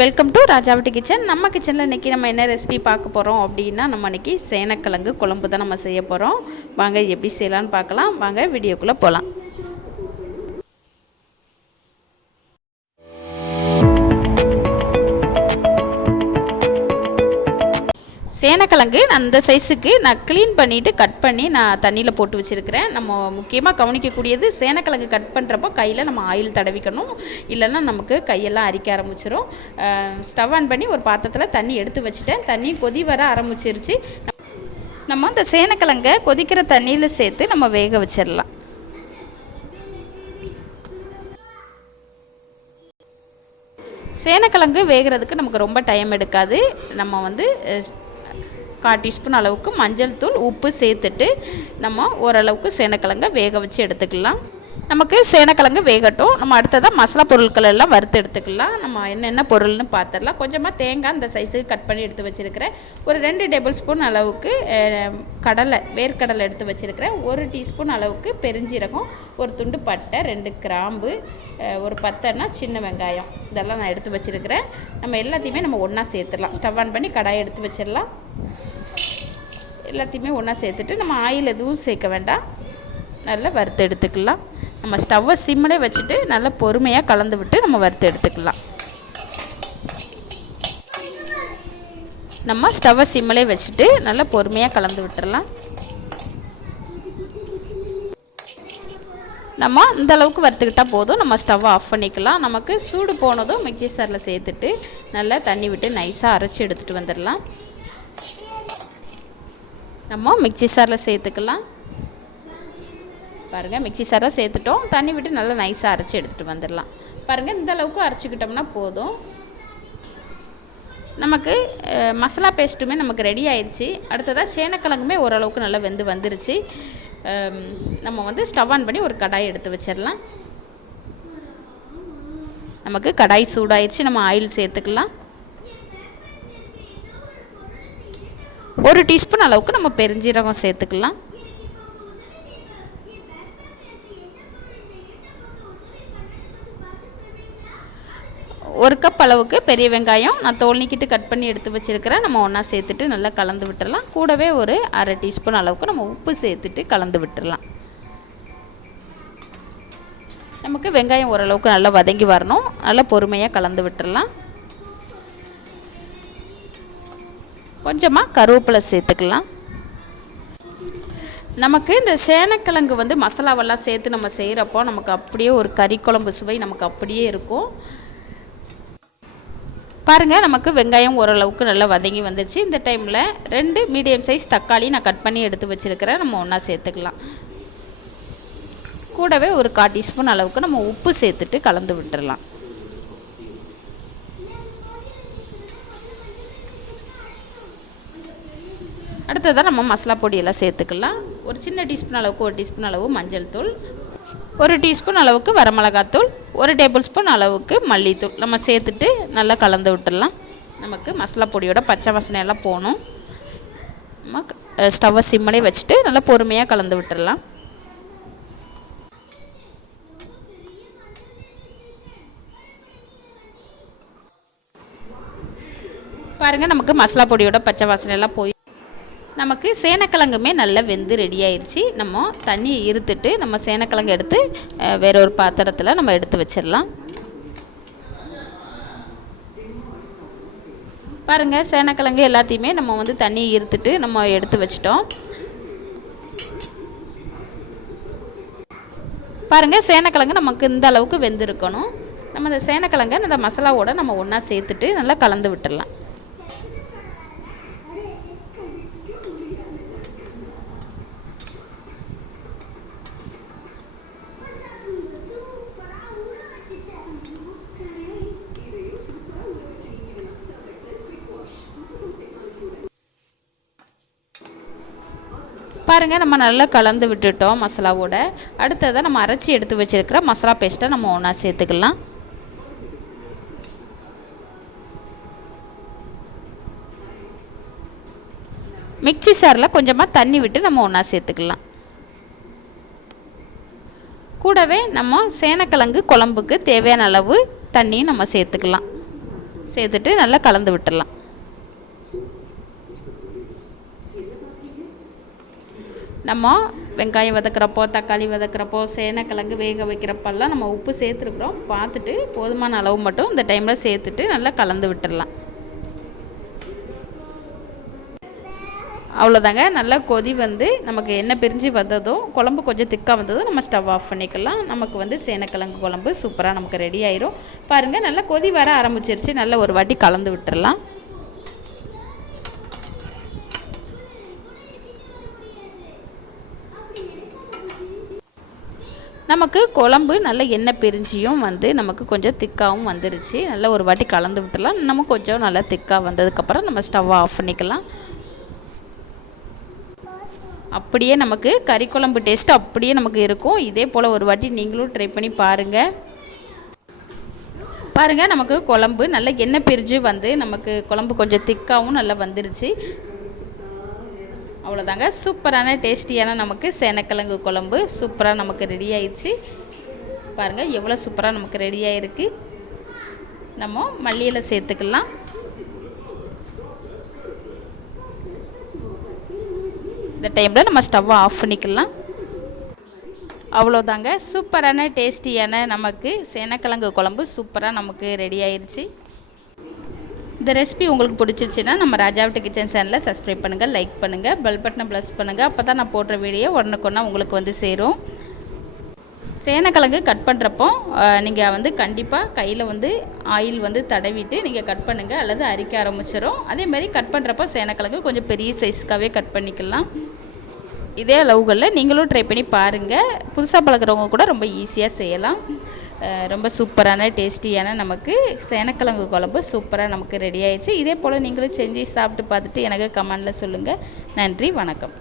Welcome to ராஜாவட்டி kitchen. நம்ம கிச்சனில் இன்றைக்கி நம்ம என்ன ரெசிபி பார்க்க போகிறோம் அப்படின்னா, நம்ம இன்றைக்கி சேனக்கிழங்கு குழம்பு தான் நம்ம செய்ய போகிறோம். வாங்க எப்படி செய்யலான்னு பார்க்கலாம். வாங்க வீடியோக்குள்ளே போகலாம். சேனக்கிழங்கு அந்த சைஸுக்கு நான் க்ளீன் பண்ணிவிட்டு கட் பண்ணி நான் தண்ணியில் போட்டு வச்சுருக்கிறேன். நம்ம முக்கியமாக கவனிக்கக்கூடியது, சேனக்கிழங்கு கட் பண்ணுறப்போ கையில் நம்ம ஆயில் தடவிக்கணும், இல்லைன்னா நமக்கு கையெல்லாம் அரிக்க ஆரம்பிச்சிடும். ஸ்டவ் ஆன் பண்ணி ஒரு பாத்திரத்தில் தண்ணி எடுத்து வச்சுட்டேன். தண்ணி கொதி வர ஆரம்பிச்சிருச்சு. நம்ம இந்த சேனக்கிழங்கை கொதிக்கிற தண்ணியில் சேர்த்து நம்ம வேக வச்சிடலாம். சேனக்கிழங்கு வேகிறதுக்கு நமக்கு ரொம்ப டைம் எடுக்காது. நம்ம 1/4 டீஸ்பூன் அளவுக்கு மஞ்சள் தூள், உப்பு சேர்த்துட்டு நம்ம ஓரளவுக்கு சேனக்கிழங்கை வேக வச்சு எடுத்துக்கலாம். நமக்கு சேனக்கிழங்கு வேகட்டும். நம்ம அடுத்ததாக மசாலா பொருட்கள் எல்லாம் வறுத்து எடுத்துக்கலாம். நம்ம என்னென்ன பொருள்னு பார்த்துடலாம். கொஞ்சமாக தேங்காய் இந்த சைஸுக்கு கட் பண்ணி எடுத்து வச்சுருக்கிறேன். ஒரு 2 டேபிள் ஸ்பூன் அளவுக்கு வேர்க்கடலை எடுத்து வச்சுருக்கிறேன். 1 டீஸ்பூன் அளவுக்கு பெருஞ்சீரகம், ஒரு துண்டு பட்டை, 2 கிராம்பு, ஒரு 10 சின்ன வெங்காயம், இதெல்லாம் நான் எடுத்து வச்சுருக்கிறேன். நம்ம எல்லாத்தையுமே நம்ம ஒன்றா சேர்த்துடலாம். ஸ்டவ் ஆன் பண்ணி கடாயை எடுத்து வச்சிடலாம். எல்லாத்தையுமே ஒன்றா சேர்த்துட்டு நம்ம ஆயில் எதுவும் சேர்க்க வேண்டாம், நல்லா வறுத்து எடுத்துக்கலாம். நம்ம ஸ்டவ்வை சிம்மிலே வச்சுட்டு நல்லா பொறுமையாக கலந்து விட்டு நம்ம வறுத்து எடுத்துக்கலாம். நம்ம ஸ்டவ்வை சிம்மிலே வச்சுட்டு நல்லா பொறுமையாக கலந்து விட்டுடலாம். நம்ம இந்த அளவுக்கு வறுத்துக்கிட்டால் போதும். நம்ம ஸ்டவ்வை ஆஃப் பண்ணிக்கலாம். நமக்கு சூடு போனதும் மிக்ஸி ஜாரில் சேர்த்துட்டு நல்லா தண்ணி விட்டு நைஸாக அரைச்சி எடுத்துகிட்டு வந்துடலாம். நம்ம மிக்ஸி ஜாரில் சேர்த்துக்கலாம். பாருங்கள், மிக்ஸி ஜாரில் சேர்த்துட்டோம். தண்ணி விட்டு நல்லா நைஸாக அரைச்சி எடுத்துகிட்டு வந்துடலாம். பாருங்கள், இந்த அளவுக்கு அரைச்சிக்கிட்டோம்னா போதும். நமக்கு மசாலா பேஸ்ட்டுமே நமக்கு ரெடி ஆயிடுச்சு. அடுத்ததாக சேனக்கிழங்குமே ஓரளவுக்கு நல்லா வெந்து வந்துருச்சு. நம்ம ஸ்டவ் ஆன் பண்ணி ஒரு கடாய் எடுத்து வச்சிடலாம். நமக்கு கடாய் சூடாயிடுச்சு. நம்ம ஆயில் சேர்த்துக்கலாம். 1 டீஸ்பூன் அளவுக்கு நம்ம பெருஞ்சீரகம் சேர்த்துக்கலாம். 1 கப் அளவுக்கு பெரிய வெங்காயம் நான் தோல் நீக்கிட்டு கட் பண்ணி எடுத்து வச்சுருக்கிறேன். நம்ம ஒன்றா சேர்த்துட்டு நல்லா கலந்து விட்டுடலாம். கூடவே ஒரு 1/2 டீஸ்பூன் அளவுக்கு நம்ம உப்பு சேர்த்துட்டு கலந்து விட்டுடலாம். நமக்கு வெங்காயம் ஓரளவுக்கு நல்லா வதங்கி வரணும். நல்லா பொறுமையாக கலந்து விட்டுடலாம். கொஞ்சமாக கருவேப்பிலை சேர்த்துக்கலாம். நமக்கு இந்த சேனக்கிழங்கு மசாலாவெல்லாம் சேர்த்து நம்ம செய்கிறப்போ நமக்கு அப்படியே ஒரு கறி குழம்பு சுவை நமக்கு அப்படியே இருக்கும். பாருங்கள், நமக்கு வெங்காயம் ஓரளவுக்கு நல்லா வதங்கி வந்துடுச்சு. இந்த டைமில் 2 மீடியம் சைஸ் தக்காளி நான் கட் பண்ணி எடுத்து வச்சுருக்கிறேன். நம்ம ஒன்றா சேர்த்துக்கலாம். கூடவே ஒரு 1/4 டீஸ்பூன் அளவுக்கு நம்ம உப்பு சேர்த்துட்டு கலந்து விட்டுடலாம். அடுத்ததாக நம்ம மசாலா பொடியெல்லாம் சேர்த்துக்கலாம். ஒரு சின்ன டீஸ்பூன் அளவுக்கு 1 டீஸ்பூன் அளவு மஞ்சள் தூள், 1 டீஸ்பூன் அளவுக்கு வரமிளகாத்தூள், 1 டேபிள் ஸ்பூன் அளவுக்கு மல்லித்தூள் நம்ம சேர்த்துட்டு நல்லா கலந்து விட்டுடலாம். நமக்கு மசாலா பொடியோட பச்சை வாசனை எல்லாம் போகணும். நம்ம ஸ்டவ்வை சிம்மிலே வச்சுட்டு நல்லா பொறுமையாக கலந்து விட்டுடலாம். பாருங்கள், நமக்கு மசாலா பொடியோட பச்சை வாசனை எல்லாம் போய் நமக்கு சேனக்கிழங்குமே நல்லா வெந்து ரெடி ஆயிடுச்சு. நம்ம தண்ணியை இருத்துட்டு நம்ம சேனக்கிழங்கு எடுத்து வேற ஒரு பாத்திரத்தில் நம்ம எடுத்து வச்சிடலாம். பாருங்கள், சேனக்கிழங்கு எல்லாத்தையுமே நம்ம தண்ணியை இருத்துட்டு நம்ம எடுத்து வச்சிட்டோம். பாருங்கள், சேனக்கிழங்கு நமக்கு இந்த அளவுக்கு வெந்திருக்கணும். நம்ம இந்த சேனக்கிழங்கை இந்த மசாலாவோடு நம்ம ஒன்றா சேர்த்துட்டு நல்லா கலந்து விட்டுடலாம். பாருங்கள், நம்ம நல்லா கலந்து விட்டுட்டோம் மசாலாவோட. அடுத்ததாக நம்ம அரைச்சி எடுத்து வச்சுருக்கிற மசாலா பேஸ்ட்டை நம்ம ஒன்றா சேர்த்துக்கலாம். மிக்ஸி ஜாரில் கொஞ்சமாக தண்ணி விட்டு நம்ம ஒன்றா சேர்த்துக்கலாம். கூடவே நம்ம சேனக்கிழங்கு குழம்புக்கு தேவையான அளவு தண்ணியும் நம்ம சேர்த்துக்கலாம். சேர்த்துட்டு நல்லா கலந்து விட்டுடலாம். நம்ம வெங்காயம் வதக்கிறப்போ, தக்காளி வதக்கிறப்போ, சேனக்கிழங்கு வேக வைக்கிறப்பெல்லாம் நம்ம உப்பு சேர்த்துருக்குறோம். பார்த்துட்டு போதுமான அளவு மட்டும் இந்த டைமில் சேர்த்துட்டு நல்லா கலந்து விட்டுடலாம். அவ்வளோதாங்க. நல்லா கொதி வந்து நமக்கு எண்ணெய் பிரிஞ்சு வந்ததும், குழம்பு கொஞ்சம் திக்காக வந்ததும் நம்ம ஸ்டவ் ஆஃப் பண்ணிக்கலாம். நமக்கு வந்து சேனக்கிழங்கு குழம்பு சூப்பராக நமக்கு ரெடி ஆயிரும். பாருங்கள், நல்லா கொதி வர ஆரம்பிச்சிருச்சு. நல்லா ஒரு வாட்டி கலந்து விட்டுடலாம். நமக்கு குழம்பு நல்ல எண்ணெய் பிரிஞ்சியும் வந்து நமக்கு கொஞ்சம் திக்காகவும் வந்துருச்சு. நல்லா ஒரு வாட்டி கலந்து விட்டுடலாம். நம்ம கொஞ்சம் நல்லா திக்காக வந்ததுக்கப்புறம் நம்ம ஸ்டவ் ஆஃப் பண்ணிக்கலாம். அப்படியே நமக்கு கறி குழம்பு டேஸ்ட்டு அப்படியே நமக்கு இருக்கும். இதே போல் ஒரு வாட்டி நீங்களும் ட்ரை பண்ணி பாருங்கள். நமக்கு குழம்பு நல்ல எண்ணெய் பிரிஞ்சு வந்து நமக்கு குழம்பு கொஞ்சம் திக்காகவும் நல்லா வந்துருச்சு. அவ்வளோதாங்க. சூப்பரான டேஸ்டியான நமக்கு சேனக்கிழங்கு குழம்பு சூப்பராக நமக்கு ரெடி ஆயிடுச்சு. பாருங்கள் எவ்வளோ சூப்பராக நமக்கு ரெடி ஆகிருக்கு. நம்ம மல்லியில் சேர்த்துக்கலாம். இந்த டைமில் நம்ம ஸ்டவ்வை ஆஃப் பண்ணிக்கலாம். அவ்வளோதாங்க. சூப்பரான டேஸ்டியான நமக்கு சேனக்கிழங்கு குழம்பு சூப்பராக நமக்கு ரெடி ஆயிடுச்சு. இந்த ரெசிபி உங்களுக்கு பிடிச்சிருச்சுன்னா நம்ம ராஜாவட்டி கிச்சன் சேனலை சப்ஸ்கிரைப் பண்ணுங்கள், லைக் பண்ணுங்கள், பெல் பட்டனை ப்ளஸ் பண்ணுங்கள். அப்போ தான் நான் போடுற வீடியோ உடனுக்குன்னா உங்களுக்கு வந்து சேரும். சேனக்கிழங்கு கட் பண்ணுறப்போ நீங்கள் வந்து கண்டிப்பாக கையில் வந்து ஆயில் வந்து தடவிட்டு நீங்கள் கட் பண்ணுங்கள், அல்லது அரிக்க ஆரம்பிச்சிடும். அதேமாதிரி கட் பண்ணுறப்போ சேனக்கிழங்கு கொஞ்சம் பெரிய சைஸ்க்காகவே கட் பண்ணிக்கலாம். இதே அளவுகளில் நீங்களும் ட்ரை பண்ணி பாருங்கள். புதுசாக பழகிறவங்க கூட ரொம்ப ஈஸியாக செய்யலாம். ரொம்ப சூப்பரான டேஸ்டியான நமக்கு சேனக்கிழங்கு குழம்பு சூப்பராக நமக்கு ரெடி ஆயிடுச்சு. இதே போல் நீங்களும் செஞ்சு சாப்பிட்டு பார்த்துட்டு எனக்கு கமெண்டில் சொல்லுங்கள். நன்றி, வணக்கம்.